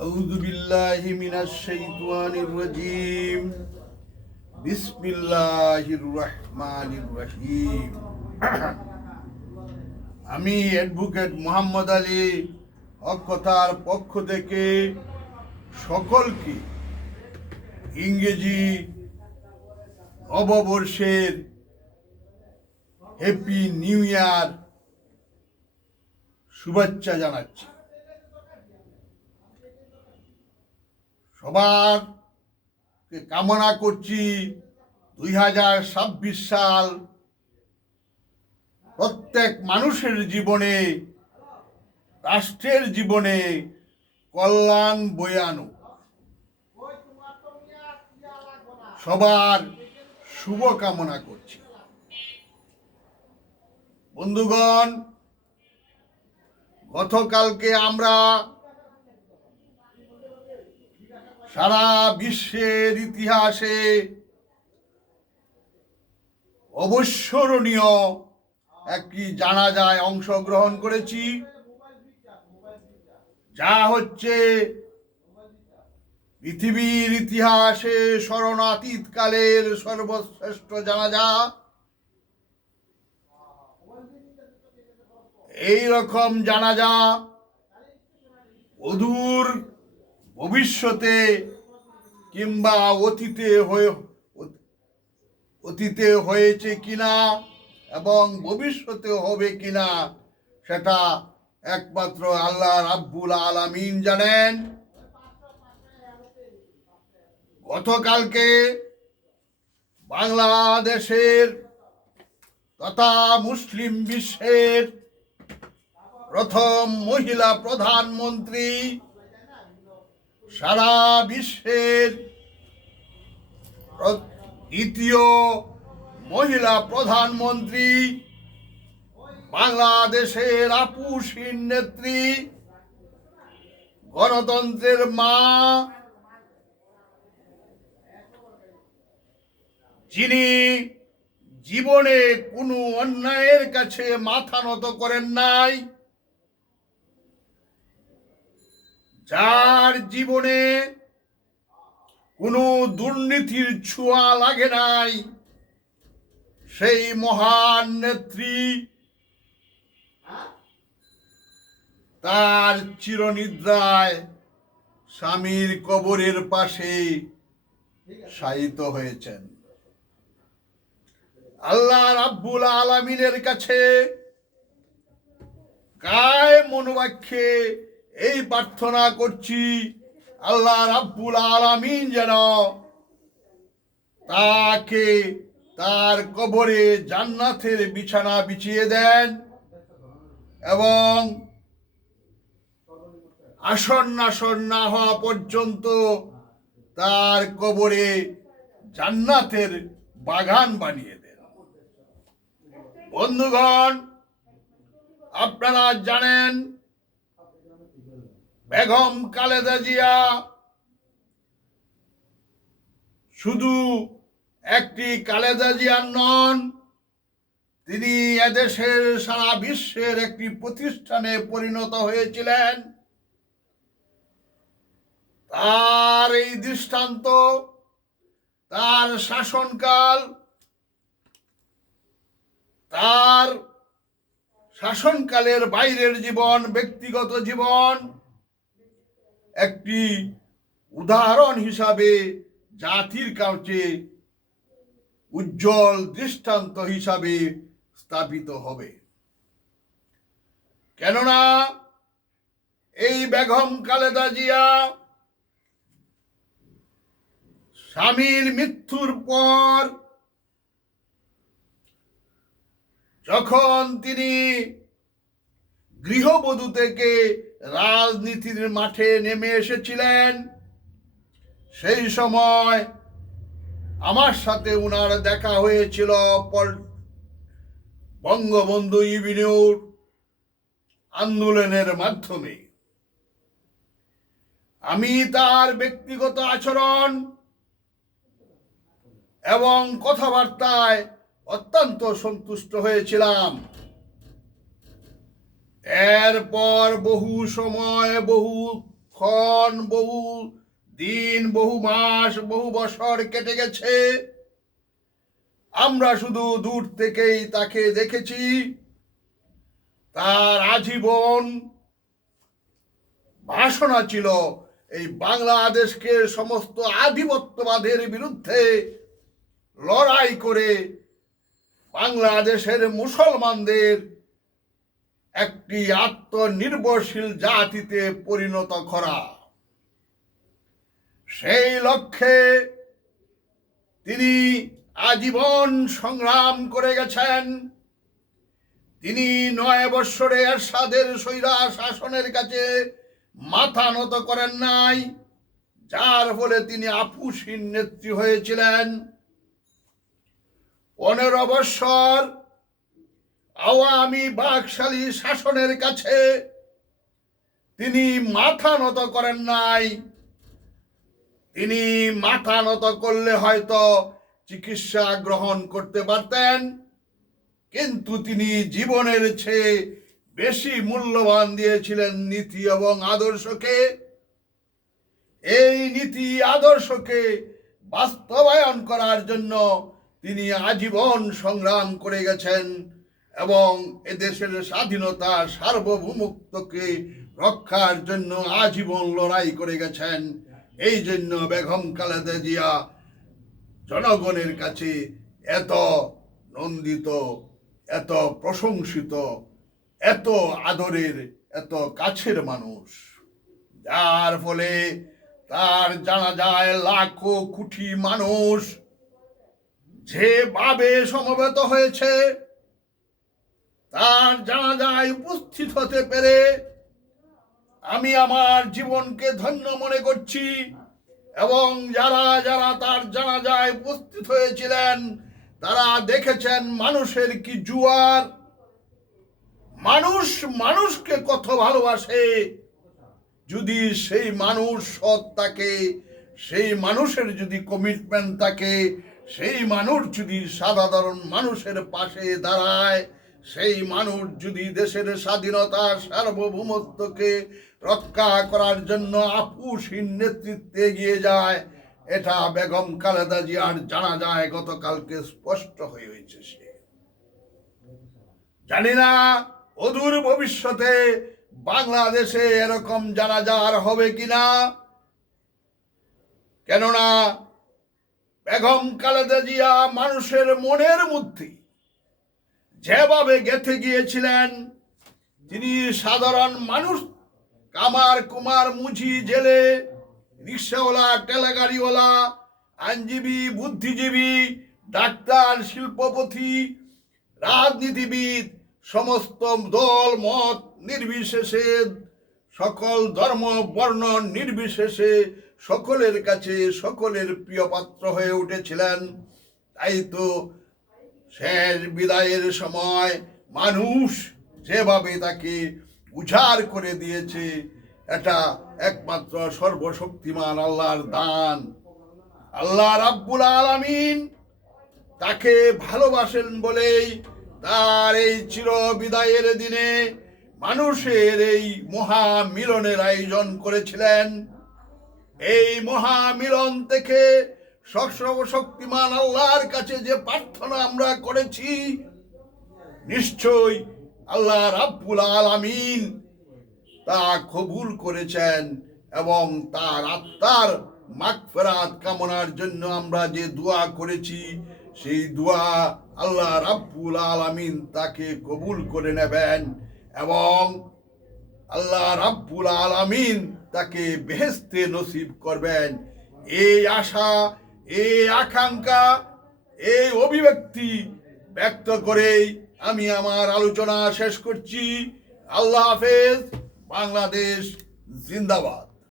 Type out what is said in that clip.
أعوذ بالله من الشيطان الرجيم بسم الله الرحمن الرحيم আমি অ্যাডভোকেট মোহাম্মদ আলী হকতার পক্ষ থেকে সকলকে ইংরেজি নববর্ষের হ্যাপি নিউ ইয়ার শুভেচ্ছা জানাচ্ছি। সবার কামনা করছি 2026 সাল প্রত্যেক মানুষের জীবনে, রাষ্ট্রের জীবনে কল্যাণ বয়ে আনুক। সবার শুভ কামনা করছি। বন্ধুগণ, গতকালকে আমরা সারা বিশ্বের ইতিহাসে অবিস্মরণীয় একটি জানাজায় অংশগ্রহণ করেছি, যা হচ্ছে পৃথিবীর ইতিহাসে স্মরণাতীতকালের সর্বশ্রেষ্ঠ জানাজা। এই রকম জানাজা অদূর ভবিষ্যতে কিংবা অতীতে হয়েছে কিনা এবং ভবিষ্যতে হবে কিনা সেটা একমাত্র আল্লাহ রাব্বুল আলামিন জানেন। গতকালকে বাংলাদেশের তথা মুসলিম বিশ্বের প্রথম মহিলা প্রধানমন্ত্রী, সারা বিশ্বের দ্বিতীয় মহিলা প্রধানমন্ত্রী, বাংলাদেশের আপুসীন নেত্রী, গণতন্ত্রের মা, যিনি জীবনে কোনো অন্যায়ের কাছে মাথা নত করেন নাই, যার জীবনে কোনো দুর্নীতির ছোঁয়া লাগে নাই, সেই মহান নেত্রী তার চিরনিদ্রায় স্বামীর কবরের পাশে শায়িত হয়েছেন। আল্লাহ রাব্বুল আলামিনের কাছে কায় মনোবাক্যে এই প্রার্থনা করছি, আল্লাহ রাব্বুল আলামিন যেন তাকে তার কবরে জান্নাতের বিছানা বিছিয়ে দেন এবং আসন না হওয়া পর্যন্ত তার কবরে জান্নাতের বাগান বানিয়ে দেন। বন্ধুগণ, আপনারা জানেন বেগম খালেদা জিয়া শুধু একটি খালেদা জিয়া নন, তিনি এদেশের সারা বিশ্বের একটি প্রতিষ্ঠানে পরিণত হয়েছিলেন। তার এই দৃষ্টান্ত, তার শাসনকাল, তার শাসনকালের বাইরের জীবন, ব্যক্তিগত জীবন একটি উদাহরণ হিসাবে জাতির কাছে উজ্জ্বল দৃষ্টান্ত হিসাবে স্থাপিত হবে। কেননা এই বেগম খালেদা জিয়া স্বামীর মৃত্যুর পর যখন তিনি গৃহবধূ থেকে রাজনীতির মাঠে নেমে এসেছিলেন, সেই সময় আমার সাথে উনার দেখা হয়েছিল বঙ্গবন্ধু এভিনিউর আন্দোলনের মাধ্যমে। আমি তার ব্যক্তিগত আচরণ এবং কথাবার্তায় অত্যন্ত সন্তুষ্ট হয়েছিলাম। এরপর বহু সময় বহু ক্ষণ, বহু দিন, বহু মাস, বহু বছর কেটে গেছে। আমরা শুধু দূর থেকেই তাকে দেখেছি। তার আজীবন বাসনা ছিল এই বাংলাদেশকে সমস্ত আধিপত্যবাদের বিরুদ্ধে লড়াই করে বাংলাদেশের মুসলমানদের একটি আত্মনির্ভরশীল জাতিতে পরিণত করা। সেই লক্ষ্যে তিনি আজীবন সংগ্রাম করে গেছেন। তিনি 9 বৎসরে এরশাদের স্বৈরা শাসনের কাছে মাথা নত করেন নাই, যার ফলে তিনি আপুসীন নেত্রী হয়েছিলেন। 15 বৎসর আওয়ামী বাকশালী শাসনের কাছে তিনি মাথা নত করেন নাই। তিনি মাথা নত করলে হয়তো চিকিৎসা গ্রহণ করতে পারতেন, কিন্তু তিনি জীবনের চেয়ে বেশি মূল্যবান দিয়েছিলেন নীতি এবং আদর্শকে। এই নীতি আদর্শকে বাস্তবায়ন করার জন্য তিনি আজীবন সংগ্রাম করে গেছেন এবং এদেশের স্বাধীনতা সার্বভৌমত্বকে রক্ষার জন্য আজীবন লড়াই করে গেছেন। এই জন্য বেগম খালেদা জিয়া জনগণের কাছে এত নন্দিত, এত প্রশংসিত, এত আদরের, এত কাছের মানুষ, যার ফলে তার জানাজায় লাখো কোটি মানুষ যেভাবে সমবেত হয়েছে, তার জানাজায় উপস্থিত হতে পেরে আমি আমার জীবনকে ধন্য মনে করছি। এবং যারা যারা তার জানাজায় উপস্থিত হয়েছিলেন তারা দেখেছেন মানুষের কি জোয়ার, মানুষ মানুষকে কত ভালোবাসে। যদি সেই মানুষ সৎ থাকে, সেই মানুষের যদি কমিটমেন্ট থাকে, সেই মানুষ যদি সাধারণ মানুষের পাশে দাঁড়ায়, সেই মানুষ যদি দেশের স্বাধীনতা সার্বভৌমত্বকে রক্ষা করার জন্য আপুসীন নেতৃত্বে এগিয়ে যায়, এটা বেগম খালেদা জিয়ার জানা যায় গতকালকে স্পষ্ট হয়ে হয়েছে। সে জানি না অদূর ভবিষ্যতে বাংলাদেশে এরকম জানাজার হবে কিনা, কেননা বেগম খালেদা জিয়া মানুষের মনের মধ্যে যেভাবে গেঁথে গিয়েছিলেন, তিনি সাধারণ মানুষ, কামার কুমার মুজি জেলে, রিক্সাওয়ালা, টেলাগাড়িওয়ালা, আইনজীবী, বুদ্ধিজীবী, ডাক্তার, শিল্পপতি, রাজনীতিবিদ, সমস্ত দল মত নির্বিশেষে, সকল ধর্ম বর্ণ নির্বিশেষে সকলের কাছে সকলের প্রিয় পাত্র হয়ে উঠেছিলেন। তাই তো শেষ বিদায়ের সময় মানুষ যেভাবে তাকে উজাড় করে দিয়েছে, এটা একমাত্র সর্বশক্তিমান আল্লাহর দান। আল্লাহ রাব্বুল আলামিন তাকে ভালোবাসেন বলেই তার এই চির বিদায়ের দিনে মানুষের এই মহামিলনের আয়োজন করেছিলেন। এই মহামিলন থেকে সর্বশক্তিমান আল্লাহর কাছে যে প্রার্থনা আমরা করেছি, নিশ্চয়ই আল্লাহ রাব্বুল আলামিন তা কবুল করেছেন এবং তার আত্মার মাগফিরাত কামনার জন্য আমরা যে দোয়া করেছি, সেই দোয়া আল্লাহ রাব্বুল আলামিন তাকে কবুল করে নেবেন এবং আল্লাহ রাব্বুল আলামিন তাকে বেহেশতে নসিব করবেন। এই আশা, এই আকাঙ্ক্ষা, এই অভিব্যক্তি ব্যক্ত করেই আমি আমার আলোচনা শেষ করছি। আল্লাহ হাফেজ। বাংলাদেশ জিন্দাবাদ।